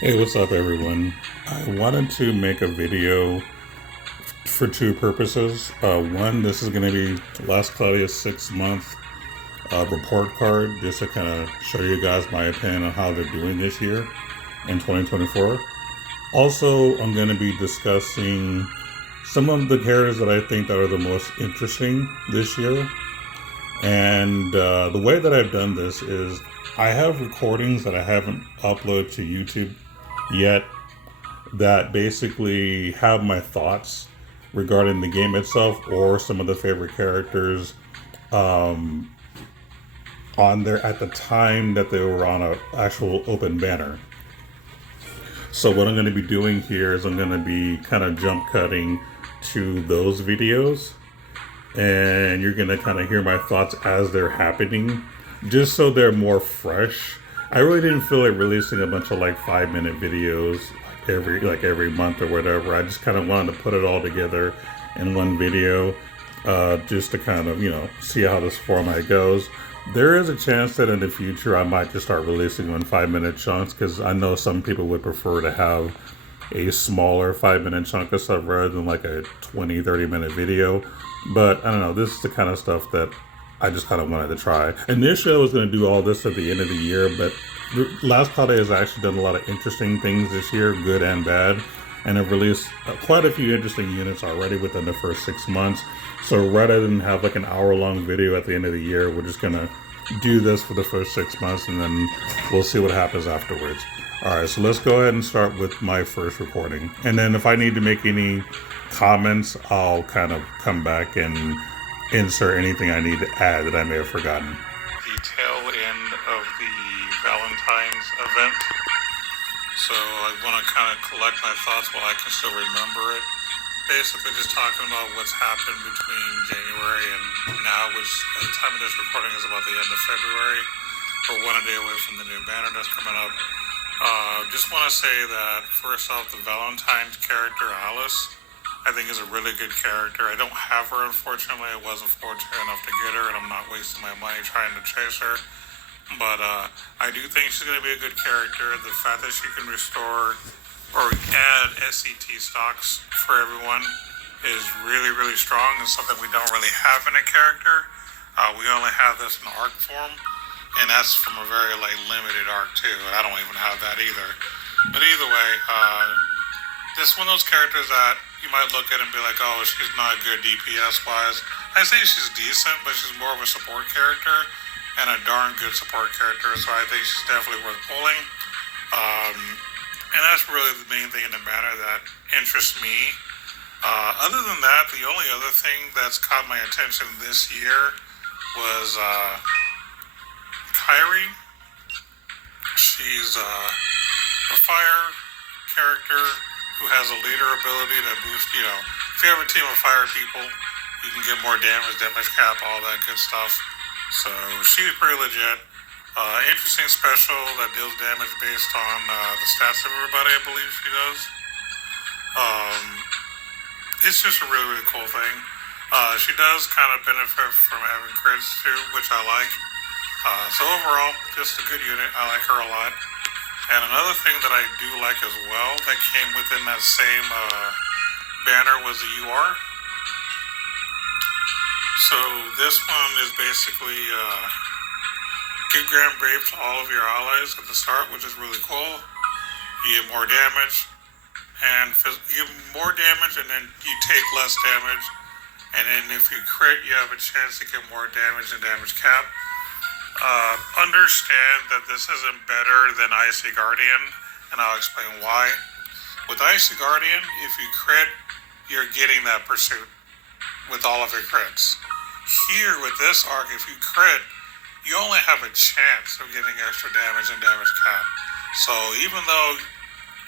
Hey, what's up, everyone? I wanted to make a video for two purposes. One, this is going to be last Claudia's 6 month report card, just to kind of show you guys my opinion on how they're doing this year in 2024. Also, I'm going to be discussing some of the characters that I think that are the most interesting this year. And the way that I've done this is I have recordings that I haven't uploaded to YouTube yet that basically have my thoughts regarding the game itself or some of the favorite characters um, on there at the time that they were on an actual open banner. So what I'm going to be doing here is I'm going to be kind of jump cutting to those videos, and you're going to kind of hear my thoughts as they're happening, just so they're more fresh. I really didn't feel like releasing a bunch of like 5 minute videos every month or whatever. I just kind of wanted to put it all together in one video, just to kind of see how this format goes. There is a chance that in the future I might just start releasing them in 5 minute chunks, because I know some people would prefer to have a smaller 5 minute chunk of stuff rather than like a 20-30 minute video. But I don't know, this is the kind of stuff that I just kind of wanted to try. Initially I was going to do all this at the end of the year, but Last Cloudia has actually done a lot of interesting things this year, good and bad, and have released quite a few interesting units already within the first 6 months. So rather than have like an hour-long video at the end of the year, we're just going to do this for the first 6 months, and then we'll see what happens afterwards. All right, so let's go ahead and start with my first recording. And then if I need to make any comments, I'll kind of come back and insert anything I need to add that I may have forgotten. The tail end of the Valentine's event. So I want to kind of collect my thoughts while I can still remember it. Basically just talking about what's happened between January and now, which at the time of this recording is about the end of February. We're one day away from the new banner that's coming up. Just want to say that first off, the Valentine's character, Alice, I think is a really good character. I don't have her, unfortunately. I wasn't fortunate enough to get her, and I'm not wasting my money trying to chase her. But I do think she's going to be a good character. The fact that she can restore or add SCT stocks for everyone is really, really strong, and something we don't really have in a character. We only have this in arc form, and that's from a very limited arc too, and I don't even have that either. But either way, this one of those characters that you might look at and be like, oh, she's not good DPS wise. I say she's decent, but she's more of a support character, and a darn good support character, so I think she's definitely worth pulling. And that's really the main thing in the banner that interests me. Other than that, the only other thing that's caught my attention this year was Kyrie. She's a fire character who has a leader ability to boost, if you have a team of fire people, you can get more damage cap, all that good stuff. So she's pretty legit. Interesting special that deals damage based on the stats of everybody, I believe she does. It's just a really, really cool thing. She does kind of benefit from having crits too, which I like. So overall, just a good unit. I like her a lot. And another thing that I do like as well that came within that same banner was the UR. So this one is basically give Grand Brave to all of your allies at the start, which is really cool. You get more damage, and you get more damage, and then you take less damage. And then if you crit, you have a chance to get more damage and damage cap. Understand that this isn't better than Icy Guardian, and I'll explain why. With Icy Guardian, if you crit, you're getting that pursuit with all of your crits. Here, with this arc, if you crit, you only have a chance of getting extra damage and damage cap. So even though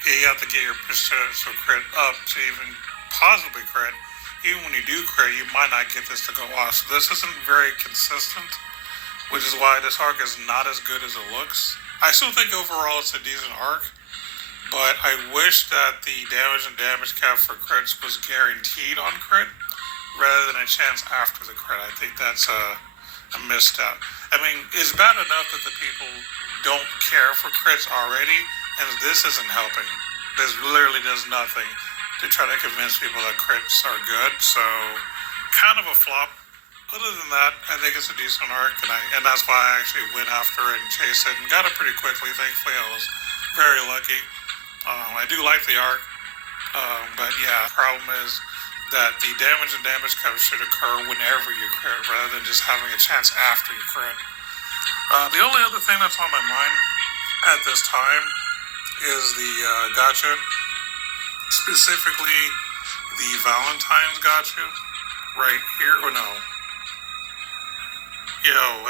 you have to get your percentage of crit up to even possibly crit, even when you do crit, you might not get this to go off. So this isn't very consistent, which is why this arc is not as good as it looks. I still think overall it's a decent arc, but I wish that the damage and damage cap for crits was guaranteed on crit rather than a chance after the crit. I think that's a misstep. I mean, it's bad enough that the people don't care for crits already, and this isn't helping. This literally does nothing to try to convince people that crits are good. So, kind of a flop. Other than that, I think it's a decent arc, and that's why I actually went after it and chased it and got it pretty quickly. Thankfully, I was very lucky. I do like the arc, but yeah, the problem is that the damage and damage cover should occur whenever you crit, rather than just having a chance after you crit. The only other thing that's on my mind at this time is the gacha, specifically the Valentine's gacha, right here. Or no,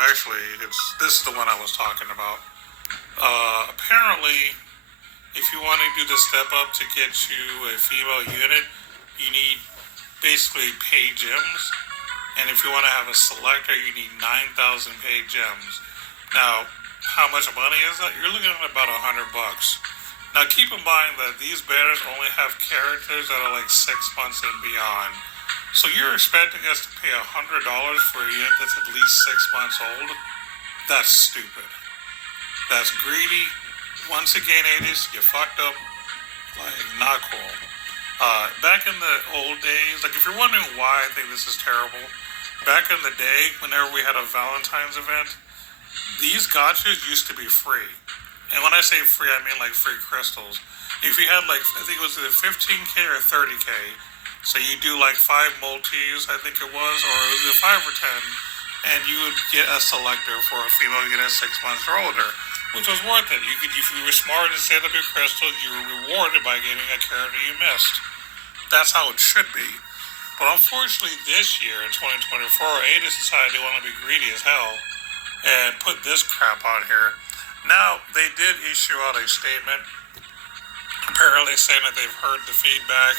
actually, this is the one I was talking about. Apparently, if you want to do the step up to get you a female unit, you need basically paid gems. And if you want to have a selector, you need 9,000 paid gems. Now, how much money is that? You're looking at about $100. Now, keep in mind that these banners only have characters that are like 6 months and beyond. So you're expecting us to pay $100 for a unit that's at least 6 months old? That's stupid. That's greedy. Once again, 80s, you fucked up. Like, not cool. Back in the old days, like if you're wondering why I think this is terrible, back in the day, whenever we had a Valentine's event, these gachas used to be free. And when I say free, I mean like free crystals. If you had like, I think it was either 15K or 30K, so you do like 5 multis, I think it was, or it was either 5 or 10, and you would get a selector for a female unit 6 months or older, which was worth it. You could, if you were smart and saved up your crystals, you were rewarded by getting a character you missed. That's how it should be. But unfortunately, this year in 2024, Ada decided they want to be greedy as hell and put this crap on here. Now, they did issue out a statement, apparently saying that they've heard the feedback,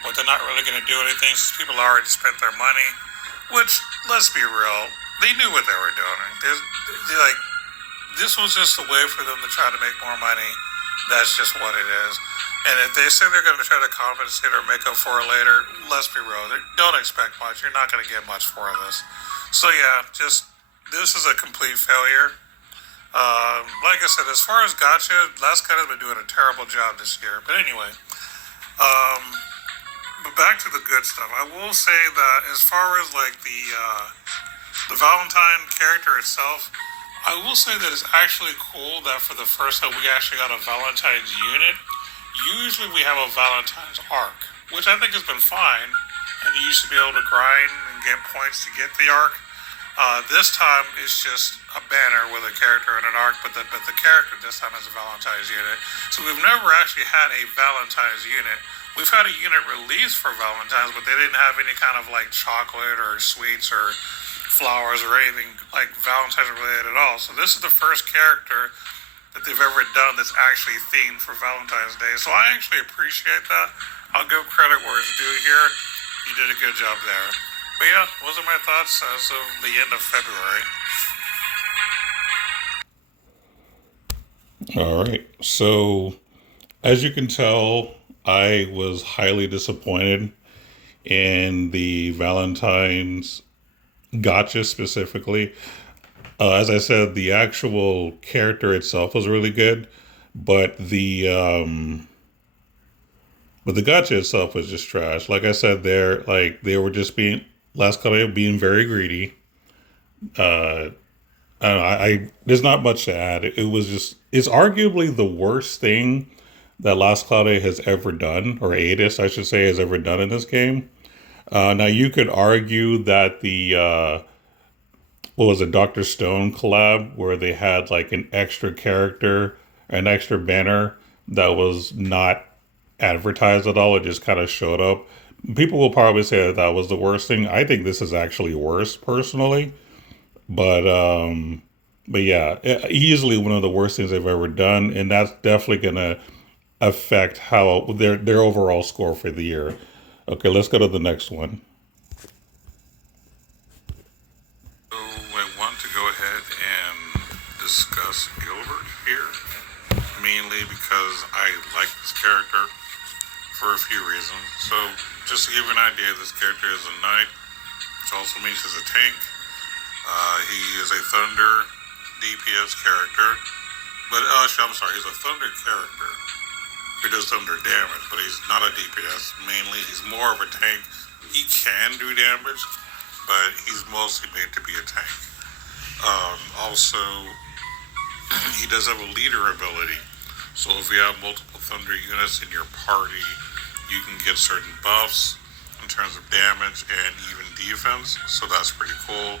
but they're not really going to do anything since people already spent their money. Which, let's be real, they knew what they were doing. This was just a way for them to try to make more money. That's just what it is. And if they say they're going to try to compensate or make up for it later, let's be real. Don't expect much. You're not going to get much for this. So yeah, this is a complete failure. Like I said, as far as gacha, Last Cut has been doing a terrible job this year. But anyway, but back to the good stuff. I will say that as far as like the Valentine character itself, I will say that it's actually cool that for the first time we actually got a Valentine's unit. Usually we have a Valentine's arc, which I think has been fine, and you used to be able to grind and get points to get the arc. This time it's just a banner with a character and an arc, but the character this time is a Valentine's unit. So we've never actually had a Valentine's unit. We've had a unit released for Valentine's, but they didn't have any kind of like chocolate or sweets or flowers or anything like Valentine's related at all. So this is the first character that they've ever done that's actually themed for Valentine's Day. So I actually appreciate that. I'll give credit where it's due here. You did a good job there. But yeah, those are my thoughts as of the end of February. All right. So as you can tell, I was highly disappointed in the Valentine's gacha specifically. As I said, the actual character itself was really good, but the gacha itself was just trash. Like I said, they were just Last Cloudia being very greedy. I don't know. There's not much to add. It's arguably the worst thing that Last Cloudia has ever done, or Adis, I should say, has ever done in this game. Now you could argue that what was it, Dr. Stone collab, where they had like an extra character, an extra banner that was not advertised at all. It just kind of showed up. People will probably say that was the worst thing. I think this is actually worse personally. But yeah, easily one of the worst things they've ever done. And that's definitely going to affect how their overall score for the year. Okay, let's go to the next one. So I want to go ahead and discuss Gilbert here, mainly because I like this character for a few reasons. So just to give you an idea, this character is a knight, which also means he's a tank. He is a thunder DPS character. But actually, I'm sorry, he's a Thunder character who does Thunder damage, but he's not a DPS. Mainly, he's more of a tank. He can do damage, but he's mostly made to be a tank. Also, he does have a leader ability. So if you have multiple Thunder units in your party, you can get certain buffs in terms of damage and even defense. So that's pretty cool.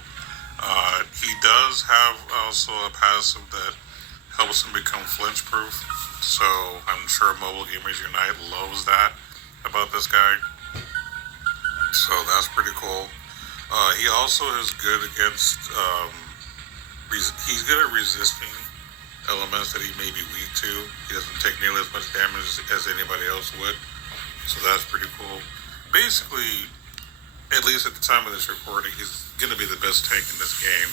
He does have also a passive that helps him become flinch proof. So I'm sure Mobile Gamers Unite loves that about this guy. So that's pretty cool. He also is good against. He's good at resisting elements that he may be weak to. He doesn't take nearly as much damage as anybody else would. So that's pretty cool. Basically, at least at the time of this recording, he's going to be the best tank in this game,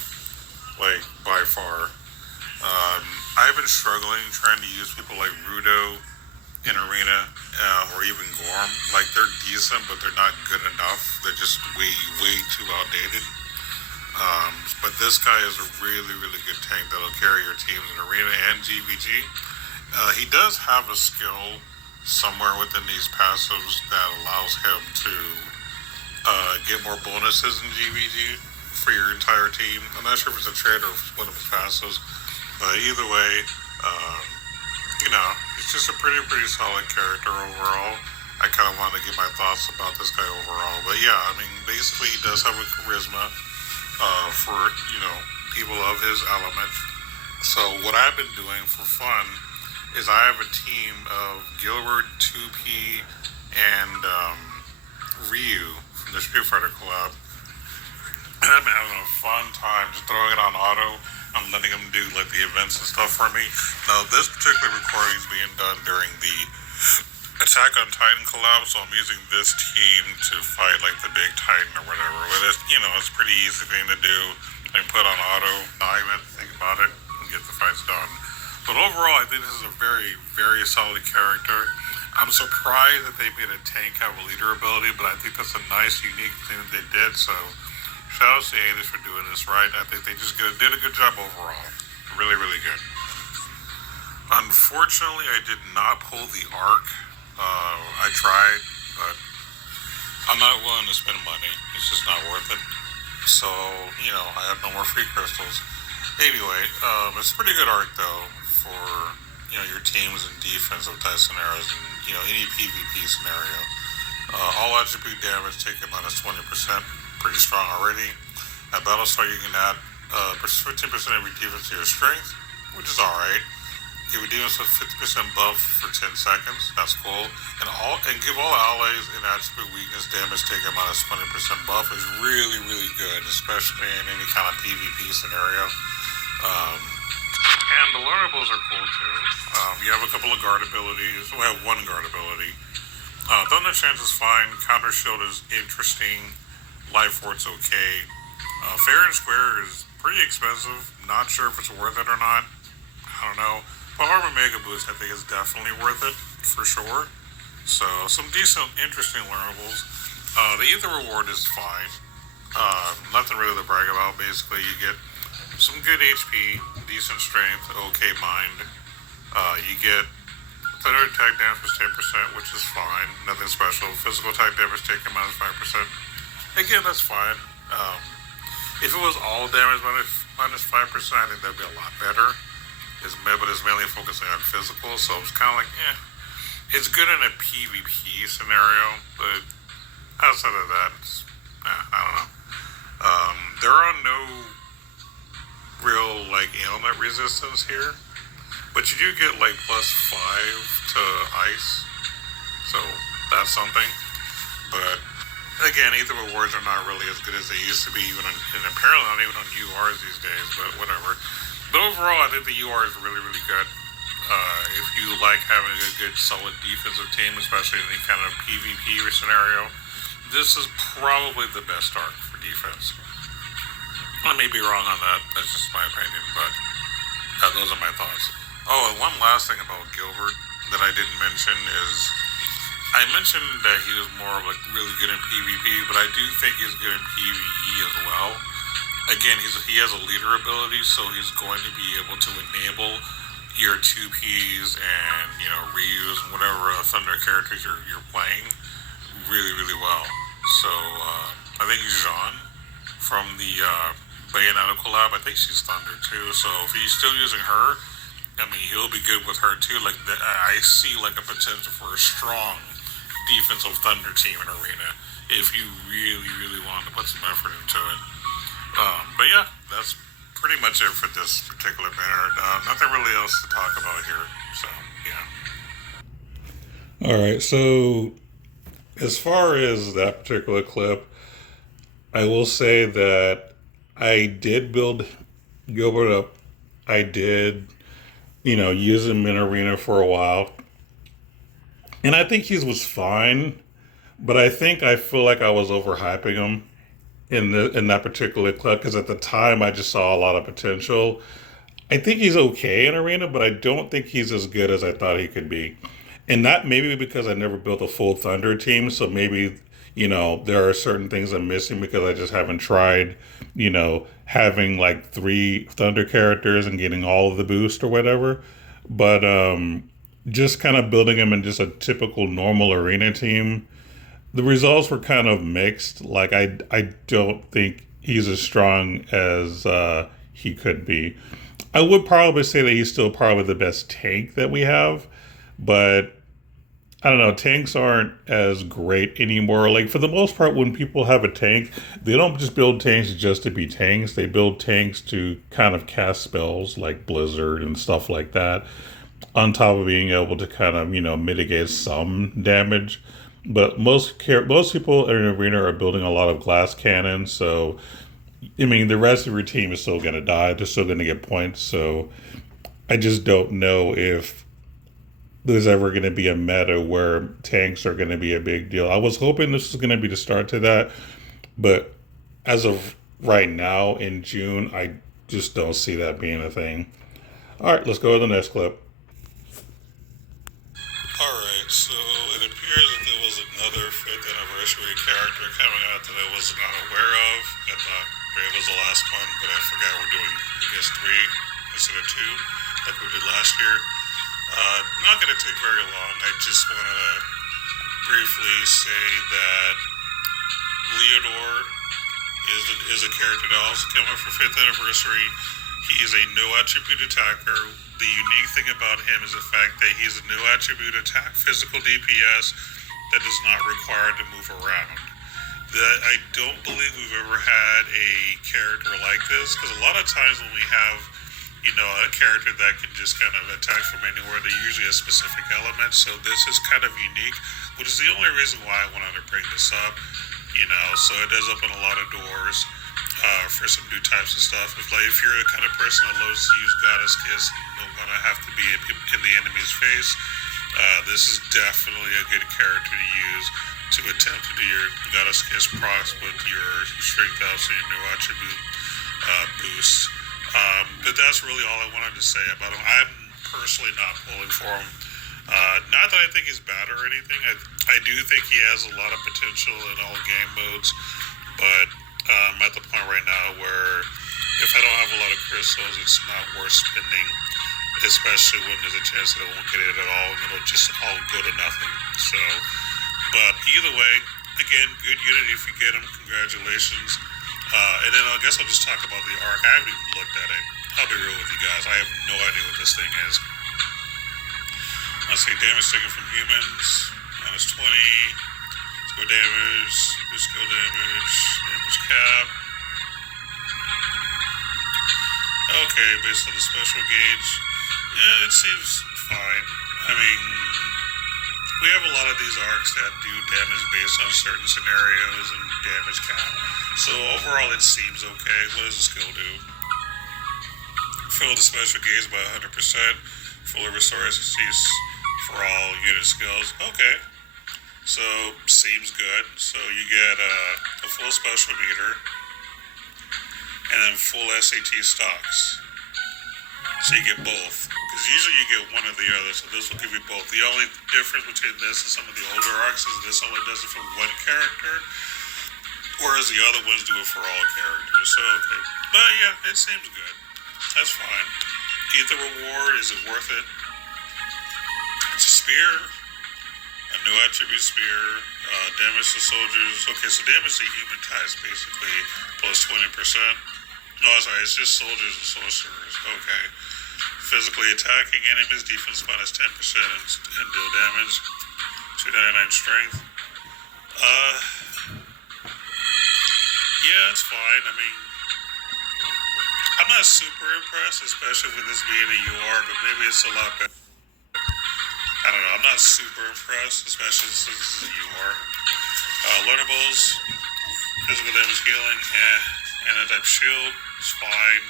like by far. I've been struggling trying to use people like Rudo in Arena or even Gorm. Like they're decent, but they're not good enough. They're just way too outdated. But this guy is a really good tank that'll carry your teams in Arena and GVG. He does have a skill somewhere within these passives that allows him to get more bonuses in GVG for your entire team. I'm not sure if it's a trade or if it's one of his passives, but either way, he's just a pretty solid character overall. I kind of want to give my thoughts about this guy overall, but yeah, I mean, basically he does have a charisma for people of his element. So what I've been doing for fun is I have a team of Gilbert, 2P, and Ryu from the Street Fighter collab. And I've been having a fun time just throwing it on auto. I'm letting them do like the events and stuff for me. Now this particular recording is being done during the Attack on Titan collab, so I'm using this team to fight like the big Titan or whatever. But it's it's a pretty easy thing to do. I can put on auto, not even think about it, and get the fights done. But overall, I think this is a very solid character. I'm surprised that they made a tank have a leader ability, but I think that's a nice, unique thing that they did. So shout out to Adish for doing this right. I think they just did a good job overall. Really good. Unfortunately, I did not pull the arc. I tried, but I'm not willing to spend money. It's just not worth it. So, I have no more free crystals. Anyway, it's a pretty good arc though for, your teams and defensive type scenarios and, any PvP scenario. All attribute damage taken minus 20%. Pretty strong already. At Battlestar, you can add 15% of your defense to your strength, which is alright. Give a defense with 50% buff for 10 seconds. That's cool. And give all allies an attribute weakness damage taken minus 20% buff is really good, especially in any kind of PvP scenario. And the learnables are cool too. You have a couple of guard abilities. We have one guard ability. Thunder Chance is fine. Counter Shield is interesting. Life Ward's okay. Fair and Square is pretty expensive. Not sure if it's worth it or not. I don't know. But Armor Mega Boost, I think, is definitely worth it, for sure. So, some decent, interesting learnables. The Ether Reward is fine. Nothing really to brag about. Basically, you get some good HP, decent strength, okay mind. You get thunder attack damage plus 10%, which is fine. Nothing special. Physical attack damage taken minus 5%. Again, that's fine. If it was all damage minus 5%, I think that'd be a lot better. But it's mainly focusing on physical, so it's kind of like, it's good in a PvP scenario, but outside of that, I don't know. There are no real, ailment resistance here, but you do get, +5 to ice, so that's something. But, again, Ether rewards are not really as good as they used to be, and apparently not even on URs these days, but whatever. But overall, I think the UR is really good. If you like having a good, solid defensive team, especially in any kind of PvP scenario, this is probably the best arc for defense. I may be wrong on that. That's just my opinion, but those are my thoughts. Oh, and one last thing about Gilbert that I didn't mention is I mentioned that he was more really good in PvP, but I do think he's good in PvE as well. Again, he has a leader ability, so he's going to be able to enable your 2Ps and reuse and whatever Thunder characters you're playing really really well. So I think Jean from the Bayonetta collab, I think she's Thunder too. So if he's still using her, I mean he'll be good with her too. Like I see like a potential for a strong defensive Thunder team in Arena if you really really want to put some effort into it. But yeah, that's pretty much it for this particular banner. Nothing really else to talk about here. So yeah. All right. So as far as that particular clip, I will say that I did build Gilbert up. I did, use him in Arena for a while, and I think he was fine. But I feel like I was overhyping him in that particular clip because at the time I just saw a lot of potential. I think he's okay in Arena, but I don't think he's as good as I thought he could be. And that maybe because I never built a full Thunder team, so maybe, there are certain things I'm missing because I just haven't tried, having like 3 Thunder characters and getting all of the boost or whatever. But just kind of building him in just a typical normal Arena team, the results were kind of mixed. Like I don't think he's as strong as he could be. I would probably say that he's still probably the best tank that we have, but I don't know. Tanks aren't as great anymore. Like for the most part, when people have a tank, they don't just build tanks just to be tanks. They build tanks to kind of cast spells like Blizzard and stuff like that, on top of being able to kind of mitigate some damage. But most people in Arena are building a lot of glass cannons, so I mean the rest of your team is still going to die. They're still going to get points. So I just don't know if there's ever going to be a meta where tanks are going to be a big deal. I was hoping this was going to be the start to that, but as of right now in June, I just don't see that being a thing. All right, let's go to the next clip. Alright, so it appears that there was another 5th anniversary character coming out that I was not aware of. I thought it was the last one, but I forgot we're doing, I guess, 3 instead of 2, like we did last year. Not going to take very long. I just want to briefly say that Leodor is a character that also came out for 5th anniversary. He is a no attribute attacker. The unique thing about him is the fact that he's a no attribute attack physical DPS that is not required to move around. I don't believe we've ever had a character like this, because a lot of times when we have a character that can just kind of attack from anywhere, they usually have specific elements. So this is kind of unique, which is the only reason why I wanted to bring this up. So it does open a lot of doors for some new types of stuff. If you're the kind of person that loves to use Goddess Kiss, you don't want to have to be in the enemy's face. This is definitely a good character to use to attempt to do your Goddess Kiss procs with your Strength Ups and your new attribute boosts. But that's really all I wanted to say about him. I'm personally not pulling for him. Not that I think he's bad or anything. I do think he has a lot of potential in all game modes, but I'm at the point right now where if I don't have a lot of crystals, it's not worth spending, especially when there's a chance that I won't get it at all and it'll just all go to nothing. So, but either way, again, good unity if you get him. Congratulations. And then I guess I'll just talk about the arc. I haven't even looked at it. I'll be real with you guys. I have no idea what this thing is. Let's see, damage taken from humans, -20, skill damage, boost skill damage, damage cap. Okay, based on the special gauge, yeah, it seems fine. I mean, we have a lot of these arcs that do damage based on certain scenarios and damage cap. So overall, it seems okay. What does the skill do? Fill the special gauge by 100%. Fully restore SCs for all unit skills. Okay. So, seems good. So you get a full special meter and then full SAT stocks. So you get both. Because usually you get one or the other, so this will give you both. The only difference between this and some of the older arcs is this only does it for one character, whereas the other ones do it for all characters. So, okay. But yeah, it seems good. That's fine. Ether reward, is it worth it? It's a spear, a new attribute spear, damage to soldiers. Okay, so damage to human types basically plus 20%. No, sorry, it's just soldiers and sorcerers. Okay. Physically attacking enemies, defense minus 10% and deal damage. 299 strength. Uh, yeah, it's fine. I mean, I'm not super impressed, especially with this being a UR, but maybe it's a lot better. I don't know. I'm not super impressed, especially since this is a UR. Learnables, physical damage healing, anti-type shield is fine.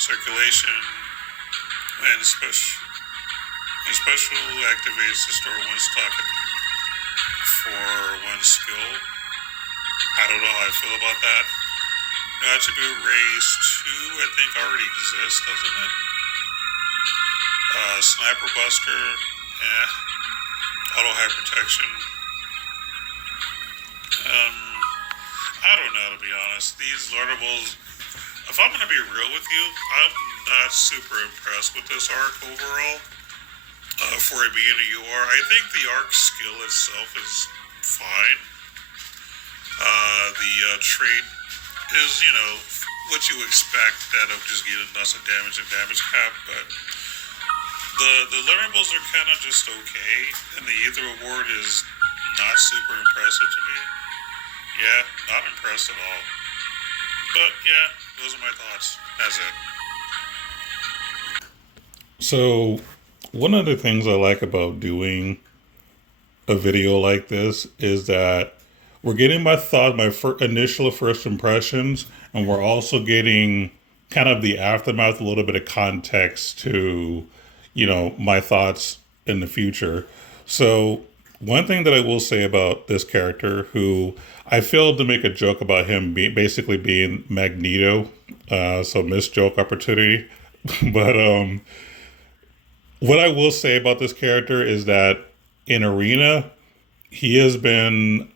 Circulation and special activates to store one stock for one skill. I don't know how I feel about that. New attribute raise 2, I think already exists, doesn't it? Sniper buster, auto high protection. I don't know, to be honest. These learnables, if I'm going to be real with you, I'm not super impressed with this arc overall. For it being a UR, I think the arc skill itself is fine. The trait is, what you expect out of just getting lots of damage and damage cap, but the learnables are kind of just okay, and the Ether Award is not super impressive to me. Yeah, not impressed at all. But yeah, those are my thoughts. That's it. So, one of the things I like about doing a video like this is that we're getting my initial first impressions, and we're also getting kind of the aftermath, a little bit of context to, my thoughts in the future. So one thing that I will say about this character, who I failed to make a joke about him basically being Magneto, so missed joke opportunity. But what I will say about this character is that in Arena, he has been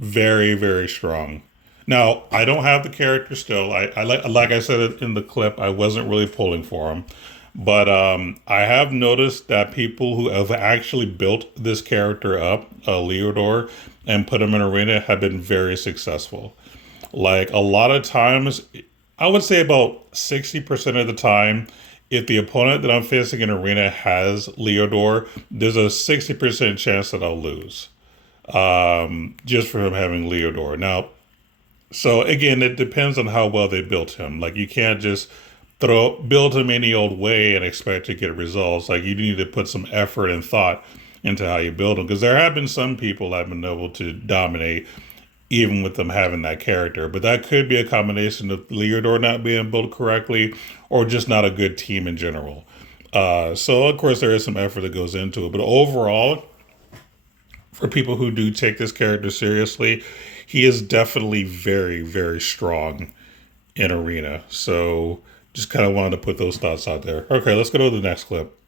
very, very strong. Now, I don't have the character still. I like I said in the clip, I wasn't really pulling for him. But I have noticed that people who have actually built this character up, Leodor, and put him in Arena have been very successful. Like a lot of times, I would say about 60% of the time, if the opponent that I'm facing in Arena has Leodor, there's a 60% chance that I'll lose. Just for him having Leodor. Now, so again, it depends on how well they built him. Like you can't just build him any old way and expect to get results. Like you need to put some effort and thought into how you build him, because there have been some people that have been able to dominate even with them having that character. But that could be a combination of Leodor not being built correctly or just not a good team in general. So of course there is some effort that goes into it, but overall, for people who do take this character seriously, he is definitely very, very strong in Arena. So just kind of wanted to put those thoughts out there. Okay, let's go to the next clip.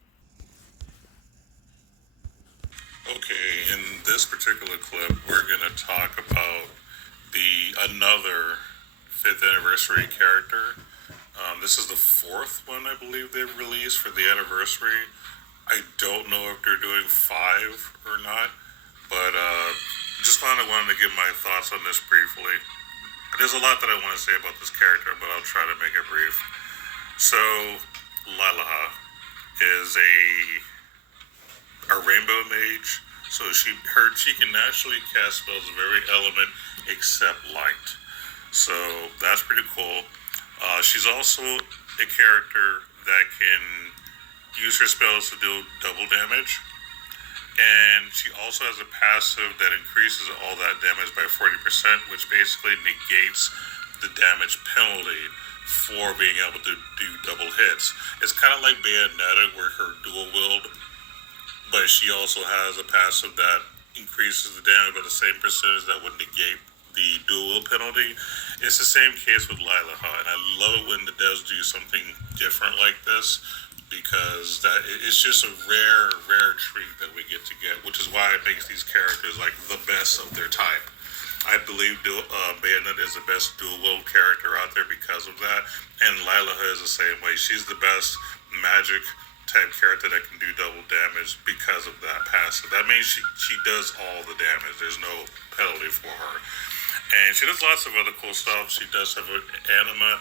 Okay, in this particular clip, we're going to talk about another 5th anniversary character. This is the 4th one, I believe, they've released for the anniversary. I don't know if they're doing 5 or not, but just wanted to give my thoughts on this briefly. There's a lot that I want to say about this character, but I'll try to make it brief. So, Lalaha is a rainbow mage. So she can naturally cast spells of every element except light. So that's pretty cool. She's also a character that can use her spells to do double damage. And she also has a passive that increases all that damage by 40%, which basically negates the damage penalty for being able to do double hits. It's kind of like Bayonetta, where her dual wield, but she also has a passive that increases the damage by the same percentage that would negate the dual wield penalty. It's the same case with Lilaha, and I love it when it does do something different like this, because it's just a rare treat that we get, which is why it makes these characters like the best of their type. I believe Bayonetta is the best dual wield character out there because of that, and Lilaha is the same way. She's the best magic type character that can do double damage because of that passive. That means she does all the damage. There's no penalty for her. And she does lots of other cool stuff. She does have an anima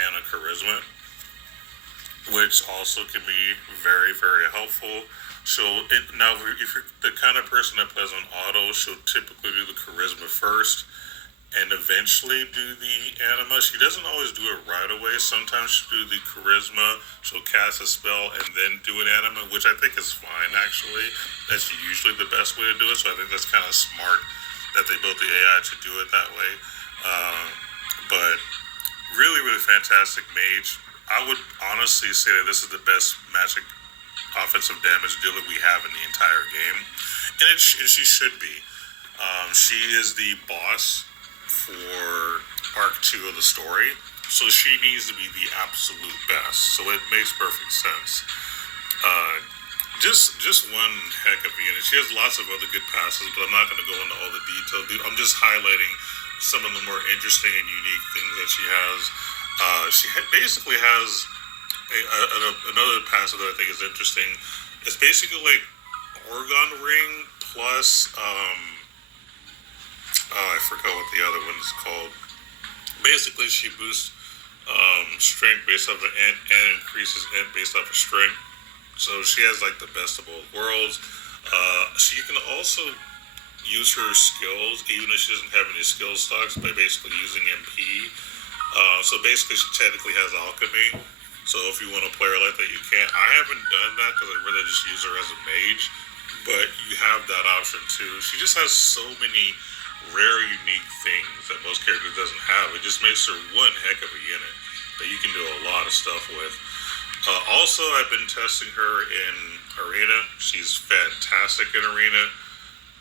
and a charisma, which also can be very, very helpful. Now, if you're the kind of person that plays on auto, she'll typically do the charisma first and eventually do the anima. She doesn't always do it right away. Sometimes she'll do the charisma, she'll cast a spell, and then do an anima, which I think is fine, actually. That's usually the best way to do it, so I think that's kind of smart that they built the AI to do it that way. But really, really fantastic mage. I would honestly say that this is the best magic offensive damage dealer we have in the entire game. And she should be. She is the boss for Arc 2 of the story, so she needs to be the absolute best. So it makes perfect sense. Just one heck of a unit. She has lots of other good passes, but I'm not going to go into all the detail. I'm just highlighting some of the more interesting and unique things that she has. She basically has another passive that I think is interesting. It's basically like Orgon Ring plus I forgot what the other one is called. Basically, she boosts strength based off of int and increases int based off of strength. So she has like the best of both worlds. She can also use her skills, even if she doesn't have any skill stocks, by basically using MP. So basically, she technically has alchemy. So if you want to play her like that, you can. I haven't done that because I'd rather just use her as a mage. But you have that option too. She just has so many rare, unique things that most characters doesn't have. It just makes her one heck of a unit that you can do a lot of stuff with. Also, I've been testing her in Arena. She's fantastic in Arena.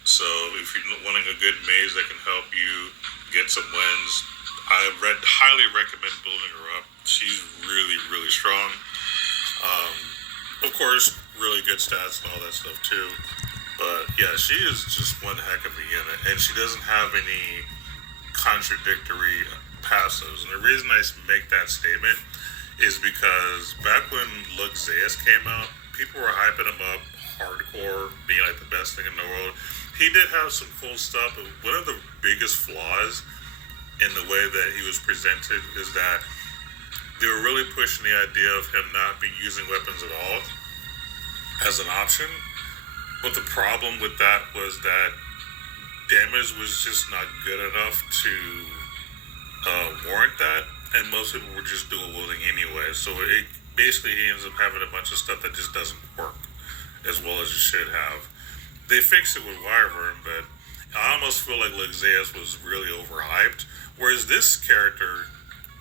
So if you're wanting a good mage that can help you get some wins, I highly recommend building her up. She's really, really strong. Of course, really good stats and all that stuff too. But yeah, she is just one heck of a unit, and she doesn't have any contradictory passives. And the reason I make that statement is because back when Lux Zeus came out, people were hyping him up hardcore, being like the best thing in the world. He did have some cool stuff, but one of the biggest flaws in the way that he was presented is that they were really pushing the idea of him not be using weapons at all as an option. But the problem with that was that damage was just not good enough to warrant that, and most people were just dual wielding anyway. So it basically he ends up having a bunch of stuff that just doesn't work as well as it should have. They fixed it with Wyvern, but I almost feel like Luxeus was really overhyped, whereas this character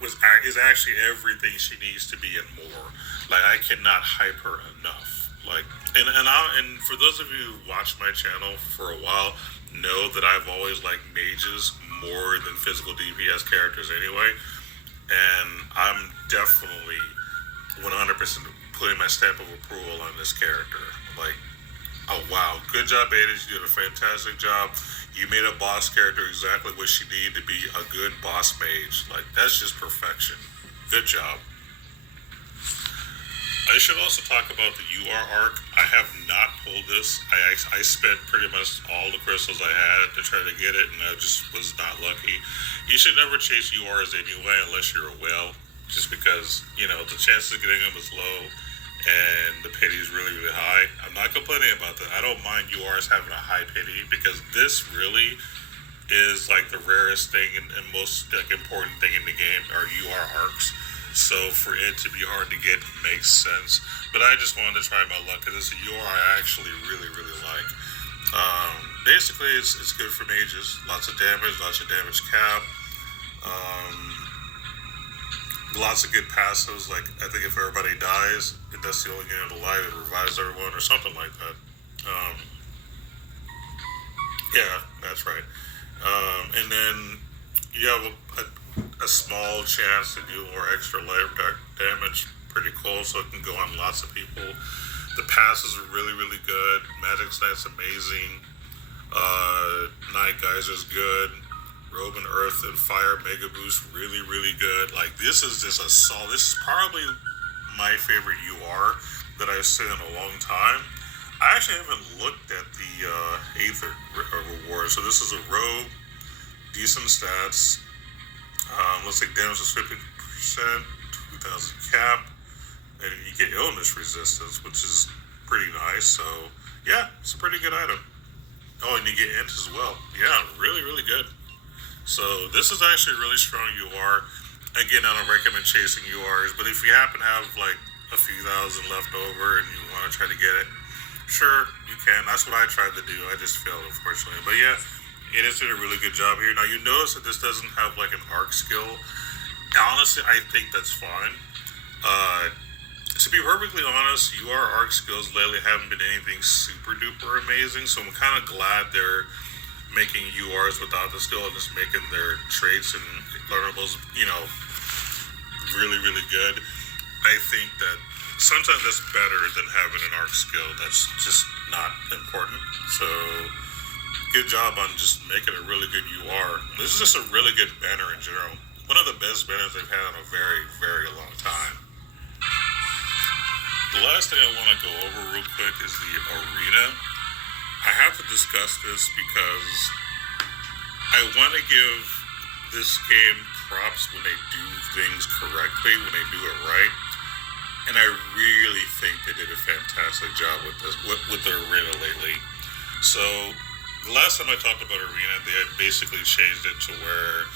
is actually everything she needs to be and more. Like, I cannot hype her enough. Like, and for those of you who watch my channel for a while, know that I've always liked mages more than physical DPS characters anyway, and I'm definitely 100% putting my stamp of approval on this character. Like, oh wow, good job, Ada. You did a fantastic job. You made a boss character exactly what she needed to be a good boss mage. Like, that's just perfection. Good job. I should also talk about the UR arc. I have not pulled this. I spent pretty much all the crystals I had to try to get it, and I just was not lucky. You should never chase URs anyway unless you're a whale, just because, the chances of getting them is low, and the pity is really, really high. I'm not complaining about that. I don't mind URs having a high pity, because this really is like the rarest thing and most important thing in the game are UR arcs. So for it to be hard to get makes sense. But I just wanted to try my luck because it's a UR I actually really, really like. Basically, it's good for mages. Lots of damage cap. Lots of good passives. Like, I think if everybody dies, if that's the only unit alive, it revives everyone or something like that. Yeah, that's right. And then you have a small chance to do more extra life damage. Pretty cool, so it can go on lots of people. The passes are really, really good. Magic Knight's amazing. Night Geyser's good. Robe and Earth and Fire Mega Boost really, really good. Like, this is just this is probably my favorite UR that I've seen in a long time. I actually haven't looked at the Aether reward. So this is a rogue, decent stats. Looks like damage is 50%, 2,000 cap, and you get illness resistance, which is pretty nice. So yeah, it's a pretty good item. Oh, and you get int as well. Yeah, really, really good. So this is actually a really strong UR. Again, I don't recommend chasing URs, but if you happen to have like a few thousand left over and you want to try to get it, sure, you can. That's what I tried to do. I just failed, unfortunately. But yeah, it is doing a really good job here. Now, you notice that this doesn't have like an arc skill. Honestly, I think that's fine. To be perfectly honest, UR arc skills lately haven't been anything super duper amazing, so I'm kind of glad they're making URs without the skill and just making their traits and learnables, really, really good. I think that sometimes that's better than having an arc skill that's just not important. So, good job on just making a really good UR. This is just a really good banner in general. One of the best banners they've had in a very, very long time. The last thing I want to go over real quick is the arena. I have to discuss this because I want to give this game props when they do things correctly, when they do it right. And I really think they did a fantastic job with this, with the arena lately. So the last time I talked about arena, they had basically changed it to where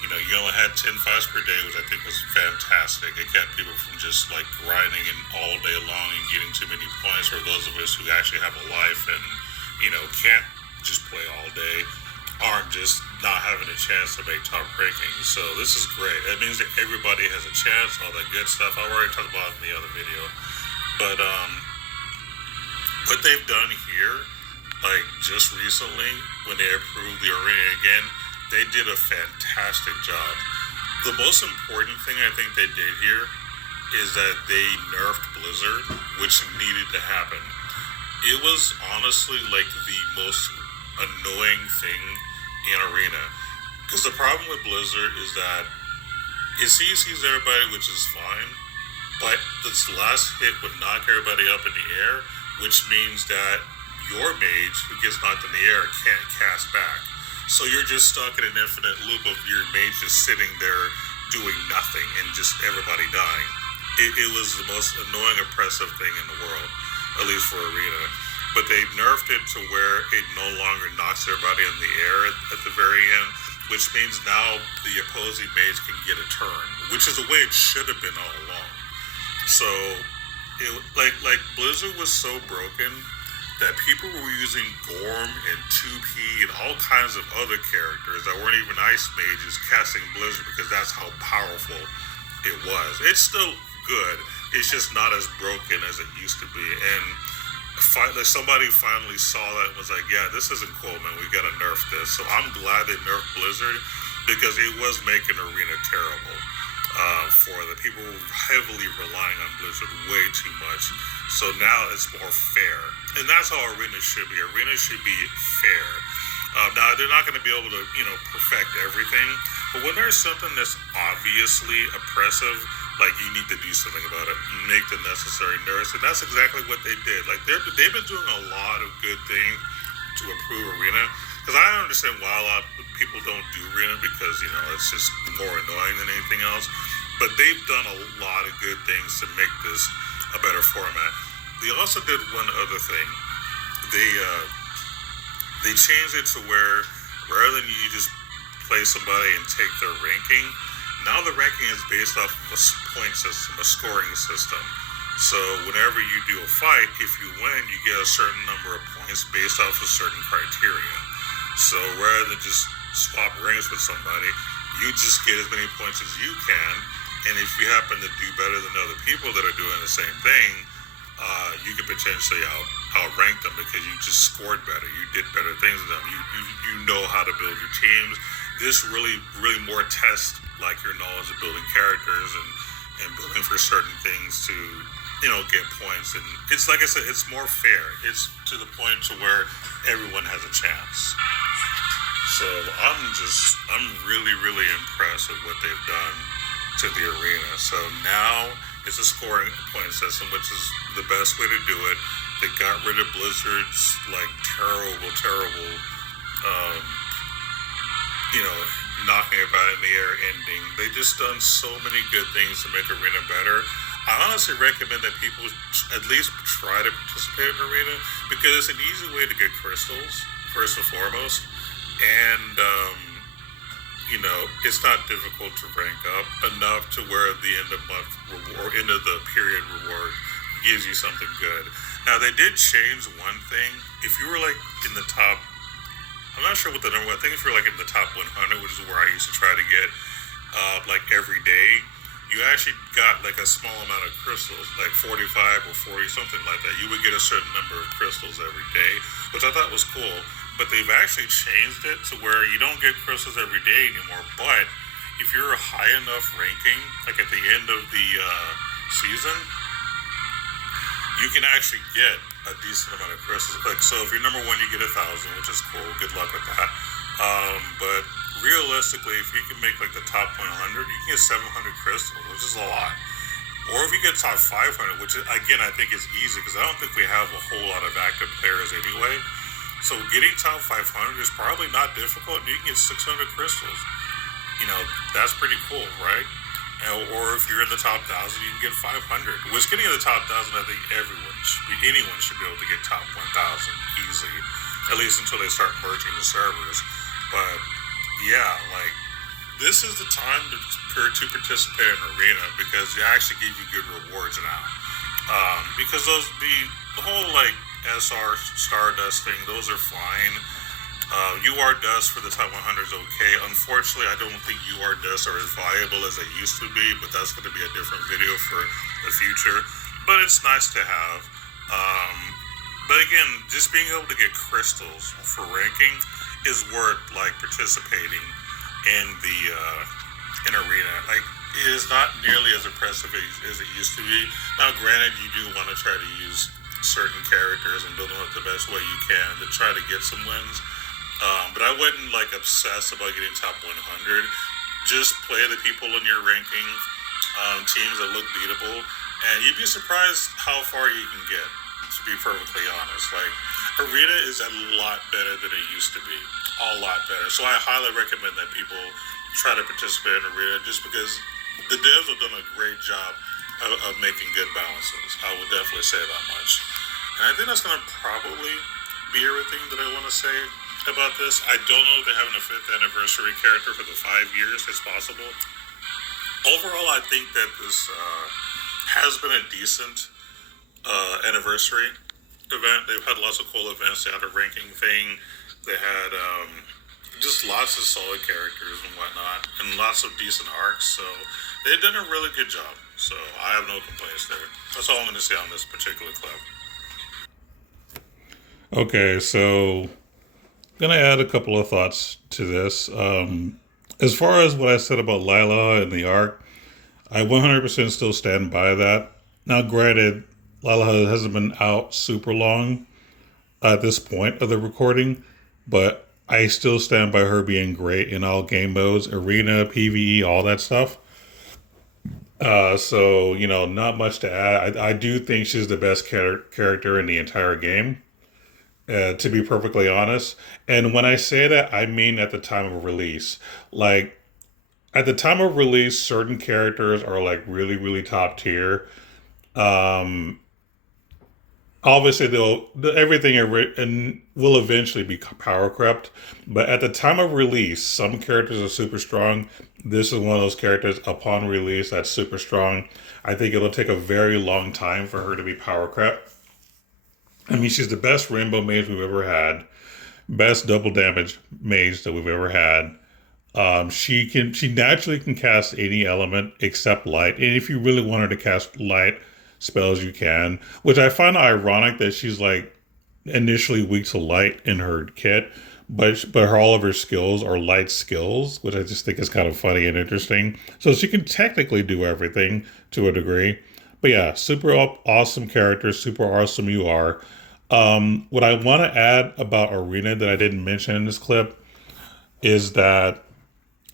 you only had 10 fights per day, which I think was fantastic. It kept people from just like grinding and all day long and getting too many points, or those of us who actually have a life and can't just play all day aren't just not having a chance to make top rankings. So this is great. It means that everybody has a chance, all that good stuff. I already talked about it in the other video. But what they've done here, like just recently, when they approved the arena again, they did a fantastic job. The most important thing I think they did here is that they nerfed Blizzard, which needed to happen. It was honestly like the most annoying thing in Arena. Because the problem with Blizzard is that it CCs everybody, which is fine, but this last hit would knock everybody up in the air, which means that your mage who gets knocked in the air can't cast back. So you're just stuck in an infinite loop of your mage just sitting there doing nothing and just everybody dying. It was the most annoying, oppressive thing in the world, at least for Arena. But they nerfed it to where it no longer knocks everybody in the air at the very end, which means now the opposing mage can get a turn, which is the way it should have been all along. So, like Blizzard was so broken that people were using Gorm and 2P and all kinds of other characters that weren't even ice mages casting Blizzard because that's how powerful it was. It's still good. It's just not as broken as it used to be. And somebody finally saw that and was like, yeah, this isn't cool, man. We got to nerf this. So I'm glad they nerfed Blizzard because it was making Arena terrible. For the people who were heavily relying on Blizzard way too much. So now it's more fair. And that's how Arena should be. Arena should be fair. Now, they're not going to be able to, perfect everything. But when there's something that's obviously oppressive, like you need to do something about it, make the necessary nerfs. And that's exactly what they did. Like they've been doing a lot of good things to improve Arena. Because I understand why a lot of people don't do Arena because, it's just more annoying than anything else. But they've done a lot of good things to make this a better format. They also did one other thing. They changed it to where rather than you just play somebody and take their ranking, now the ranking is based off of a point system, a scoring system. So whenever you do a fight, if you win, you get a certain number of points based off of certain criteria. So rather than just swap rings with somebody, you just get as many points as you can. And if you happen to do better than other people that are doing the same thing, you can potentially outrank them because you just scored better. You did better things than them. You know how to build your teams. This really more tests like your knowledge of building characters and building for certain things to get points. And it's like I said, it's more fair. It's to the point to where everyone has a chance. So I'm really, really impressed with what they've done to the arena. So now It's a scoring point system, which is the best way to do it. They got rid of Blizzard's like terrible, um, you know, knocking about in the air ending. They just done so many good things to make Arena better. I honestly recommend that people at least try to participate in Arena because it's an easy way to get crystals, first and foremost. And, it's not difficult to rank up enough to where the end of month reward, end of the period reward gives you something good. Now, they did change one thing. If you were like in the top, I'm not sure what the number. I think if you're like in the top 100, which is where I used to try to get, like every day, you actually got like a small amount of crystals, like 45 or 40, something like that. You would get a certain number of crystals every day, which I thought was cool. But they've actually changed it to where you don't get crystals every day anymore. But if you're a high enough ranking, like at the end of the season, you can actually get a decent amount of crystals. Like, so if you're number one, you get 1,000, which is cool. Good luck with that. But realistically, if you can make like the top 100, you can get 700 crystals, which is a lot. Or if you get top 500, which again I think is easy because I don't think we have a whole lot of active players anyway. So getting top 500 is probably not difficult. You can get 600 crystals. That's pretty cool, right? Or if you're in the top 1,000, you can get 500. Which getting in the top 1,000, I think anyone should be able to get top 1,000 easily, at least until they start merging the servers. But yeah, like this is the time to participate in Arena because they actually give you good rewards now. Because the whole like SR Stardust thing, those are fine. UR Dust for the top 100 is okay. Unfortunately, I don't think UR Dust are as viable as they used to be, but that's going to be a different video for the future. But it's nice to have. But again, just being able to get crystals for ranking is worth like participating in the in Arena. Like it is not nearly as impressive as it used to be. Now, granted, you do want to try to use certain characters and build them up the best way you can to try to get some wins. But I wouldn't like obsess about getting top 100. Just play the people in your ranking, teams that look beatable, and you'd be surprised how far you can get. To be perfectly honest, like Arena is a lot better than it used to be, a lot better. So I highly recommend that people try to participate in Arena, just because the devs have done a great job of making good balances. I would definitely say that much, and I think that's going to probably be everything that I want to say about this. I don't know if they're having a 5th anniversary character for the 5 years. It's possible. Overall, I think that this has been a decent anniversary event. They've had lots of cool events. They had a ranking thing. They had just lots of solid characters and whatnot, and lots of decent arcs. So they've done a really good job. So I have no complaints there. That's all I'm going to say on this particular clip. Okay, so gonna add a couple of thoughts to this. As far as what I said about Lila and the arc, I 100% still stand by that. Now, granted, Lila hasn't been out super long at this point of the recording, but I still stand by her being great in all game modes, Arena, PvE, all that stuff. So, not much to add. I do think she's the best character in the entire game. To be perfectly honest. And when I say that, I mean at the time of release. Like, at the time of release, certain characters are like really, really top tier. Obviously, everything and will eventually be power crept. But at the time of release, some characters are super strong. This is one of those characters upon release that's super strong. I think it'll take a very long time for her to be power crept. I mean, she's the best rainbow mage we've ever had, best double damage mage that we've ever had. She naturally can cast any element except light, and if you really want her to cast light spells, you can. Which I find ironic that she's like initially weak to light in her kit, but all of her skills are light skills, which I just think is kind of funny and interesting. So she can technically do everything to a degree. But yeah, super awesome character, super awesome you are. What I want to add about Arena that I didn't mention in this clip is that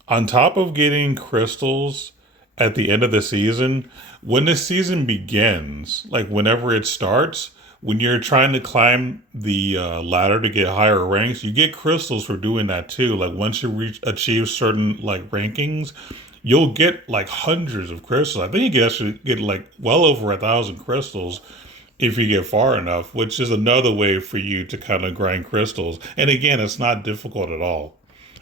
on top of getting crystals at the end of the season, when the season begins, like whenever it starts, when you're trying to climb the ladder to get higher ranks, you get crystals for doing that too. Like once you achieve certain like rankings, you'll get like hundreds of crystals. I think you can actually get like well over 1,000 crystals if you get far enough, which is another way for you to kind of grind crystals. And again, it's not difficult at all.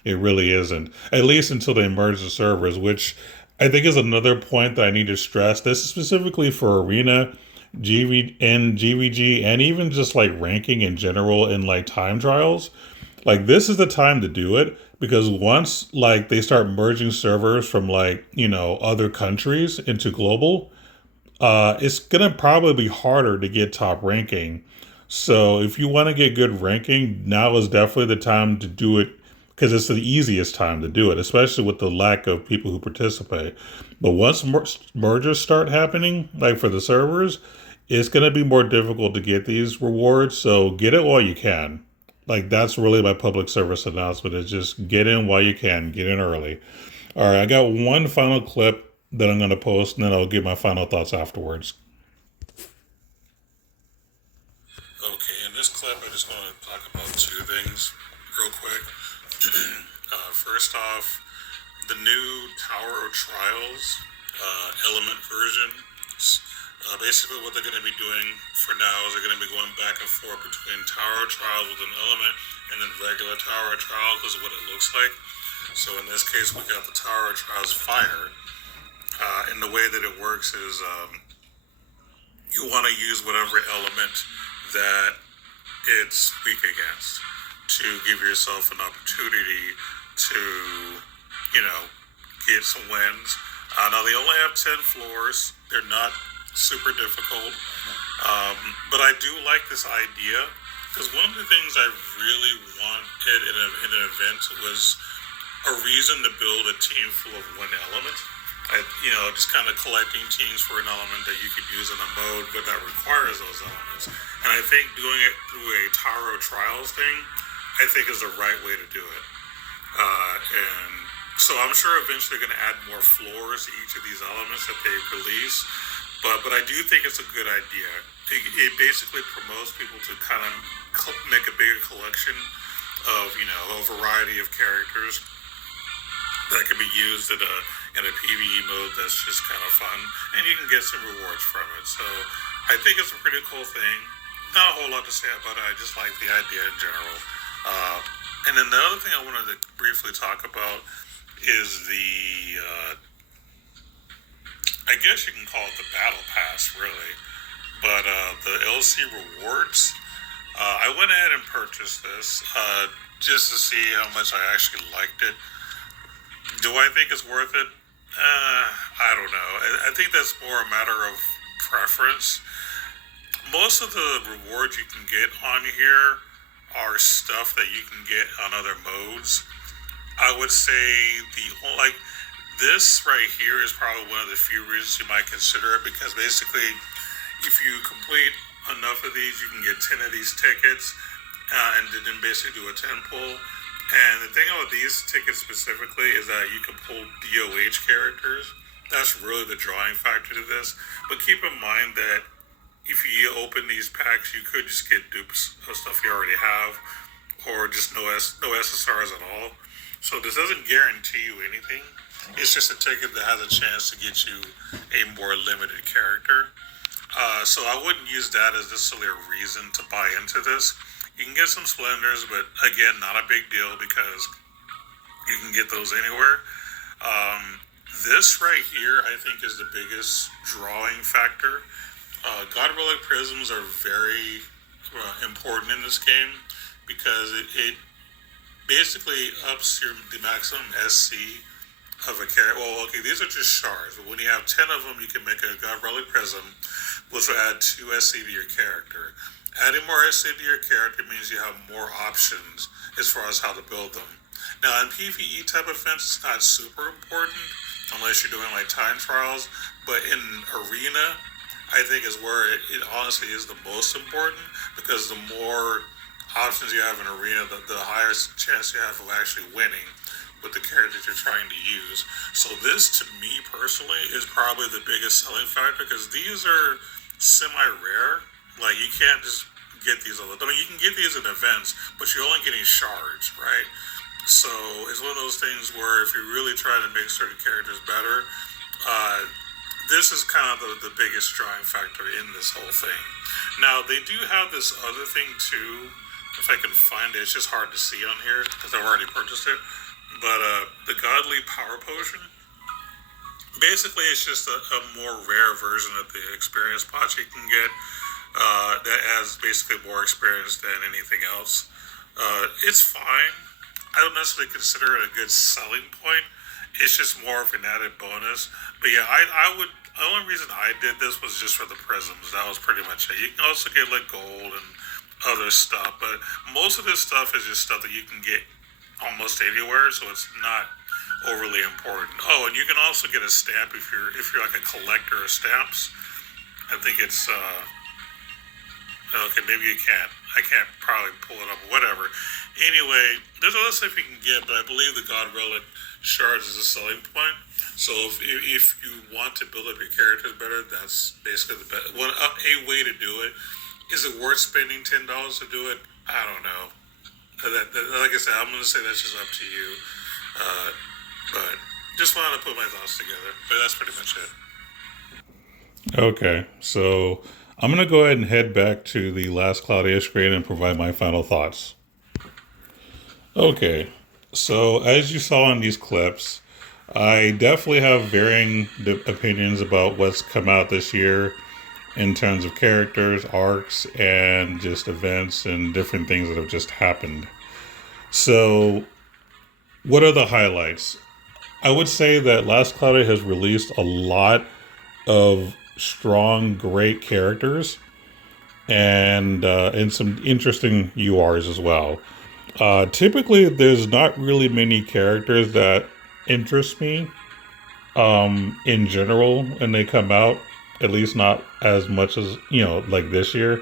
It really isn't. At least until they merge the servers, which I think is another point that I need to stress. This is specifically for Arena, GVG, and even just like ranking in general in like time trials. Like this is the time to do it because once like they start merging servers from like, other countries into global, it's gonna probably be harder to get top ranking. So if you want to get good ranking, now is definitely the time to do it because it's the easiest time to do it, especially with the lack of people who participate. But once mergers start happening, like for the servers, it's going to be more difficult to get these rewards. So get it while you can. Like that's really my public service announcement is just get in while you can, get in early. All right, I got one final clip that I'm going to post and then I'll give my final thoughts afterwards. Okay, in this clip, I just want to talk about two things real quick. First off, the new Tower of Trials element version. Basically, what they're going to be doing for now is they're going to be going back and forth between Tower of Trials with an element and then regular Tower of Trials is what it looks like. So in this case, we got the Tower of Trials Fire. And the way that it works is you want to use whatever element that it's weak against to give yourself an opportunity to, get some wins. Now, they only have 10 floors. They're not super difficult. But I do like this idea because one of the things I really wanted in an event was a reason to build a team full of one element. Just kind of collecting teams for an element that you could use in a mode, but that requires those elements. And I think doing it through a Tower of Trials thing, I think is the right way to do it. And so I'm sure eventually they're going to add more floors to each of these elements that they release. But I do think it's a good idea. It basically promotes people to kind of make a bigger collection of, a variety of characters that can be used in a PvE mode that's just kind of fun, and you can get some rewards from it. So I think it's a pretty cool thing. Not a whole lot to say about it. I just like the idea in general. And then the other thing I wanted to briefly talk about is I guess you can call it the Battle Pass, really. But the LC rewards, I went ahead and purchased this just to see how much I actually liked it. Do I think it's worth it? I don't know. I think that's more a matter of preference. Most of the rewards you can get on here are stuff that you can get on other modes. I would say this right here is probably one of the few reasons you might consider it because basically, if you complete enough of these, you can get 10 of these tickets and then basically do a 10 pull. And the thing about these tickets specifically is that you can pull DOH characters. That's really the drawing factor to this. But keep in mind that if you open these packs, you could just get dupes of stuff you already have, or just no SSRs at all. So this doesn't guarantee you anything. It's just a ticket that has a chance to get you a more limited character. So I wouldn't use that as necessarily a reason to buy into this. You can get some splendors, but again, not a big deal because you can get those anywhere. This right here, I think, is the biggest drawing factor. God Relic Prisms are very important in this game because it basically ups the maximum SC of a character. Well, okay, these are just shards, but when you have 10 of them, you can make a God Relic Prism, which will add 2 SC to your character. Adding more SC to your character means you have more options as far as how to build them. Now, in PvE type events, it's not super important unless you're doing like time trials, but in Arena, I think is where it honestly is the most important because the more options you have in Arena, the higher chance you have of actually winning. with the characters you're trying to use. So this, to me personally, is probably the biggest selling factor because these are semi-rare. Like you can't just get these all the time. I mean, you can get these in events, but you're only getting shards, right? So it's one of those things where if you really try to make certain characters better, uh, this is kind of the biggest drawing factor in this whole thing. Now they do have this other thing too. If I can find it, it's just hard to see on here because I've already purchased it. But the Godly Power Potion, basically it's just a more rare version of the experience pot you can get that has basically more experience than anything else. It's fine. I don't necessarily consider it a good selling point. It's just more of an added bonus. But yeah, I would. The only reason I did this was just for the prisms. That was pretty much it. You can also get like gold and other stuff, but most of this stuff is just stuff that you can get almost anywhere, so it's not overly important. Oh, and you can also get a stamp if you're like a collector of stamps. I think it's okay, maybe you can't. I can't probably pull it up. Whatever. Anyway, there's other stuff you can get, but I believe the God Relic shards is a selling point. So if you want to build up your characters better, that's basically the best. A way to do it. Is it worth spending $10 to do it? I don't know. Like I said, I'm going to say that's just up to you. But just wanted to put my thoughts together. But that's pretty much it. Okay, so I'm going to go ahead and head back to the last Cloudia screen and provide my final thoughts. Okay, so as you saw in these clips, I definitely have varying opinions about what's come out this year in terms of characters, arcs, and just events and different things that have just happened. So, what are the highlights? I would say that Last Cloudia has released a lot of strong, great characters and some interesting URs as well. Typically, there's not really many characters that interest me in general when they come out, at least not as much as, like this year.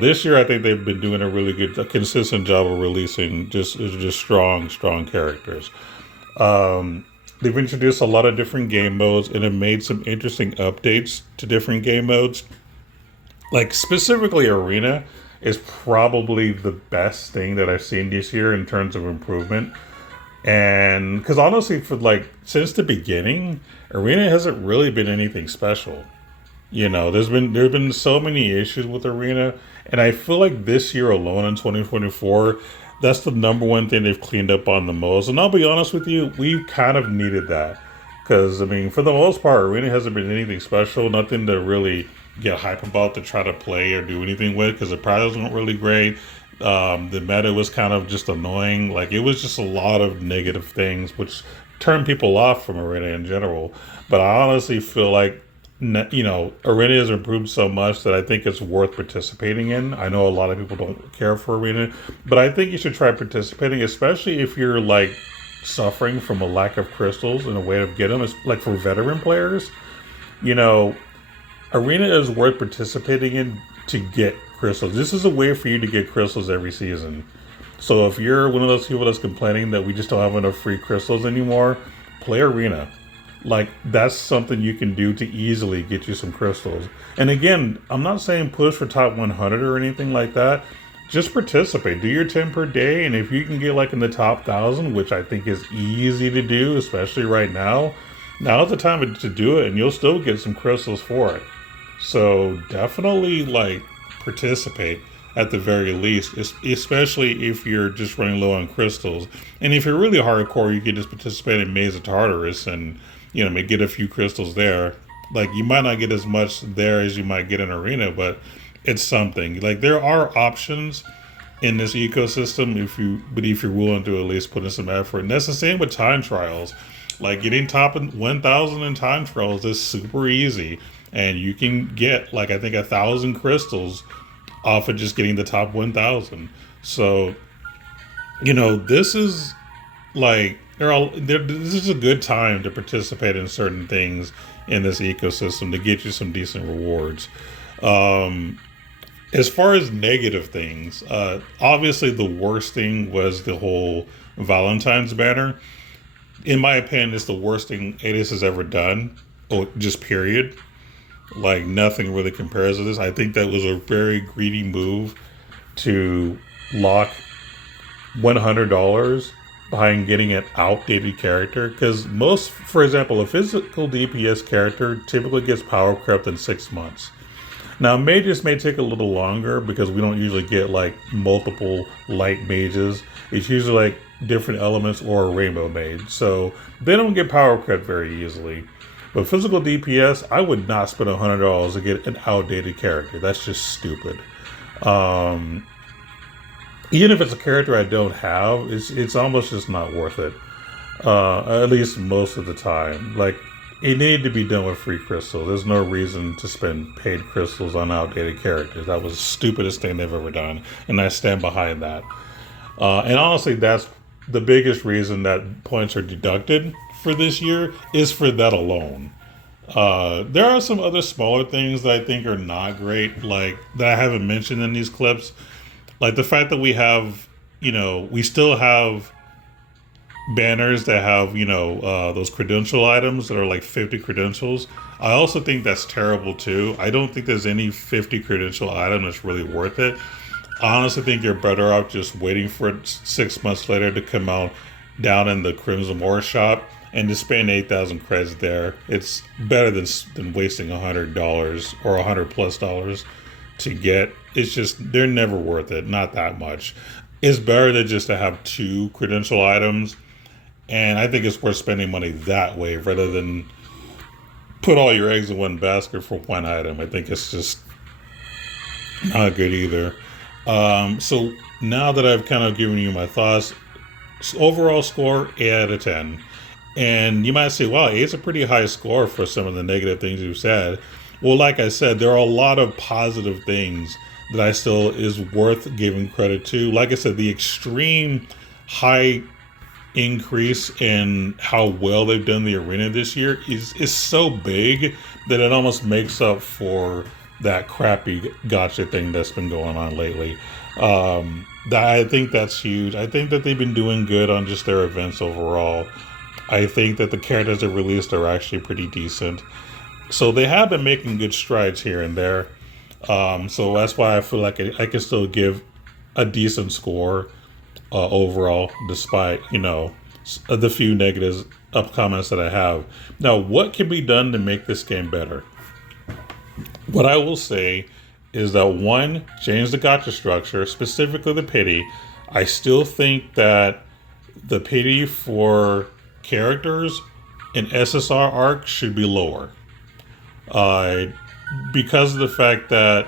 This year, I think they've been doing a consistent job of releasing just strong characters. They've introduced a lot of different game modes and have made some interesting updates to different game modes. Like specifically Arena is probably the best thing that I've seen this year in terms of improvement. And because honestly, since the beginning, Arena hasn't really been anything special. There have been so many issues with Arena, and I feel like this year alone in 2024, that's the number one thing they've cleaned up on the most. And I'll be honest with you, we kind of needed that. Because, for the most part, Arena hasn't been anything special, nothing to really get hype about to try to play or do anything with, because the prizes weren't really great. The meta was kind of just annoying. Like, it was just a lot of negative things, which turned people off from Arena in general. But I honestly feel like, Arena has improved so much that I think it's worth participating in. I know a lot of people don't care for Arena, but I think you should try participating, especially if you're suffering from a lack of crystals and a way to get them. It's like for veteran players, Arena is worth participating in to get crystals. This is a way for you to get crystals every season. So if you're one of those people that's complaining that we just don't have enough free crystals anymore, play Arena. That's something you can do to easily get you some crystals. And again, I'm not saying push for top 100 or anything like that. Just participate. Do your 10 per day. And if you can get in the top 1,000, which I think is easy to do, especially right now, now's the time to do it. And you'll still get some crystals for it. So definitely participate at the very least, especially if you're just running low on crystals. And if you're really hardcore, you can just participate in Maze of Tartarus and get a few crystals there. You might not get as much there as you might get in Arena, but it's something. There are options in this ecosystem if you're willing to at least put in some effort. And that's the same with time trials. Getting top 1,000 in time trials is super easy, and you can get I think 1,000 crystals off of just getting the top 1,000. So, this is this is a good time to participate in certain things in this ecosystem to get you some decent rewards. As far as negative things, obviously the worst thing was the whole Valentine's banner. in my opinion, it's the worst thing Adis has ever done. Oh, just period. Like nothing really compares to this. I think that was a very greedy move to lock $100 behind getting an outdated character. Because most, for example, a physical DPS character typically gets power crept in 6 months. Now, mages may take a little longer because we don't usually get like multiple light mages. It's usually like different elements or a rainbow mage. So they don't get power crept very easily. But physical DPS, I would not spend $100 to get an outdated character. That's just stupid. Even if it's a character I don't have, it's almost just not worth it. At least most of the time. Like, it needed to be done with free crystals. There's no reason to spend paid crystals on outdated characters. That was the stupidest thing they've ever done, and I stand behind that. And honestly, that's the biggest reason that points are deducted for this year is for that alone. There are some other smaller things that I think are not great, like that I haven't mentioned in these clips. Like the fact that we have, we still have banners that have, those credential items that are like 50 credentials. I also think that's terrible too. I don't think there's any 50 credential item that's really worth it. I honestly think you're better off just waiting for it 6 months later to come out down in the Crimson War shop and to spend 8,000 credits there. It's better than wasting $100 or $100+ to get. It's just, they're never worth it. Not that much. It's better than just to have 2 credential items. And I think it's worth spending money that way rather than put all your eggs in one basket for one item. I think it's just not good either. So now that I've kind of given you my thoughts, overall score 8 out of 10. And you might say, wow, 8's a pretty high score for some of the negative things you've said. Well, like I said, there are a lot of positive things that I still is worth giving credit to. Like I said, the extreme high increase in how well they've done the arena this year is so big that it almost makes up for that crappy gotcha thing that's been going on lately. I think that's huge. I think that they've been doing good on just their events overall. I think that the characters they released are actually pretty decent. So they have been making good strides here and there. So that's why I feel like I can still give a decent score overall, despite, the few negatives up comments that I have. Now, what can be done to make this game better? What I will say is that one, change the gacha structure, specifically the pity. I still think that the pity for characters in SSR arc should be lower. Because of the fact that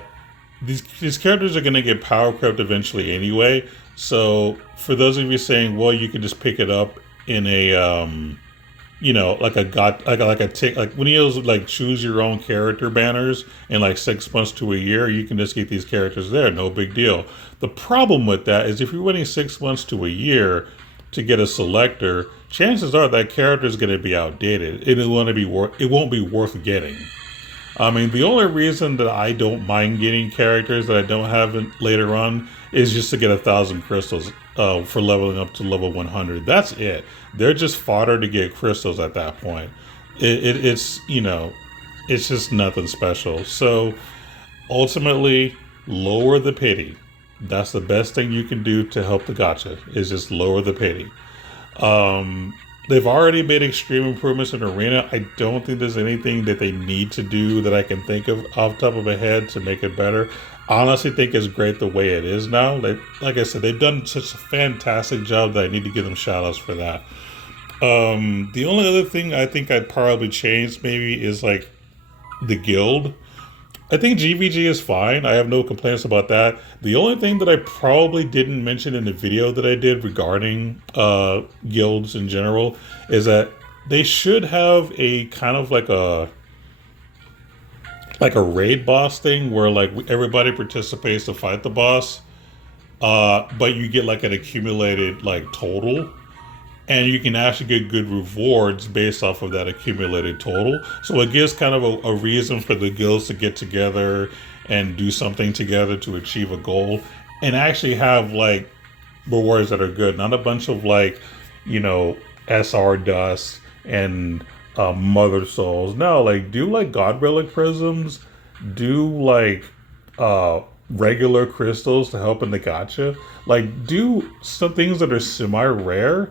these characters are going to get power crept eventually anyway. So for those of you saying, well, you can just pick it up in a like when you like choose your own character banners in like 6 months to a year, you can just get these characters there, no big deal. The problem with that is if you're waiting 6 months to a year to get a selector, chances are that character is going to be outdated. It won't be worth getting. I mean, the only reason that I don't mind getting characters that I don't have later on is just to get 1,000 crystals for leveling up to level 100. That's it. They're just fodder to get crystals at that point. It's just nothing special. So ultimately, lower the pity. That's the best thing you can do to help the gacha, is just lower the pity. They've already made extreme improvements in Arena. I don't think there's anything that they need to do that I can think of off the top of my head to make it better. I honestly think it's great the way it is now. Like I said, they've done such a fantastic job that I need to give them shout outs for that. The only other thing I think I'd probably change maybe is like the guild. I think GVG is fine. I have no complaints about that. The only thing that I probably didn't mention in the video that I did regarding guilds in general is that they should have a kind of like a raid boss thing where like everybody participates to fight the boss, but you get like an accumulated like total. And you can actually get good rewards based off of that accumulated total. So it gives kind of a reason for the guilds to get together and do something together to achieve a goal. And actually have like rewards that are good. Not a bunch of like, SR Dust and Mother Souls. No, like do like God Relic Prisms, do like regular crystals to help in the gacha. Like do some things that are semi rare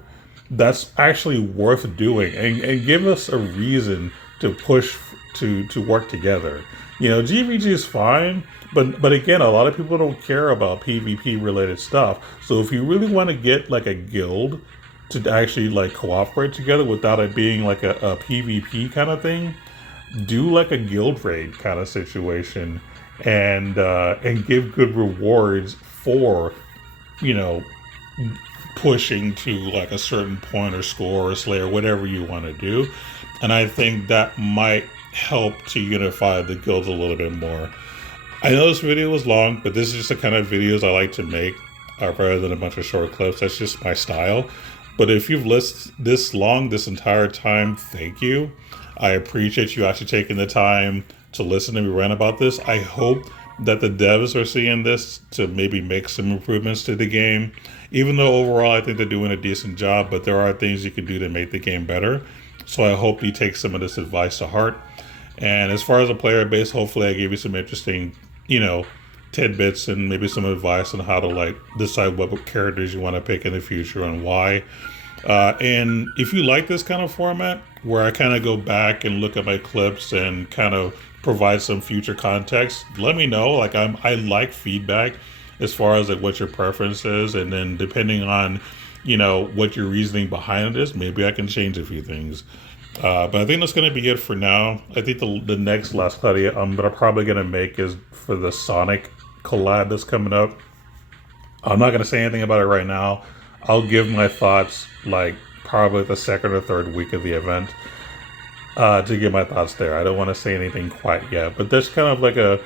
that's actually worth doing, and give us a reason to push to work together. You know, GVG is fine, but again, a lot of people don't care about PvP related stuff. So if you really want to get like a guild to actually like cooperate together without it being like a PvP kind of thing, do like a guild raid kind of situation, and give good rewards for, you know, pushing to like a certain point or score or slay or whatever you want to do. And I think that might help to unify the guilds a little bit more. I know this video was long, but this is just the kind of videos I like to make, rather than a bunch of short clips. That's just my style. But if you've listened this long this entire time, thank you. I appreciate you actually taking the time to listen to me rant about this. I hope that the devs are seeing this to maybe make some improvements to the game. Even though overall I think they're doing a decent job, but there are things you can do to make the game better. So I hope you take some of this advice to heart. And as far as a player base, hopefully I gave you some interesting, you know, tidbits and maybe some advice on how to like decide what characters you want to pick in the future and why. And if you like this kind of format where I kind of go back and look at my clips and kind of provide some future context, let me know. Like I like feedback as far as like what your preference is, and then depending on, you know, what your reasoning behind it is, maybe I can change a few things. But I think that's going to be it for now. I think the next Last Cloudia I'm probably going to make is for the Sonic collab that's coming up. I'm not going to say anything about it right now. I'll give my thoughts like probably the second or third week of the event, to get my thoughts there. I don't want to say anything quite yet, but there's kind of like a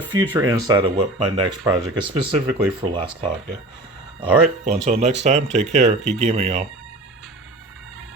future insight of what my next project is specifically for Last Cloudia. All right, well, until next time, take care. Keep gaming, y'all.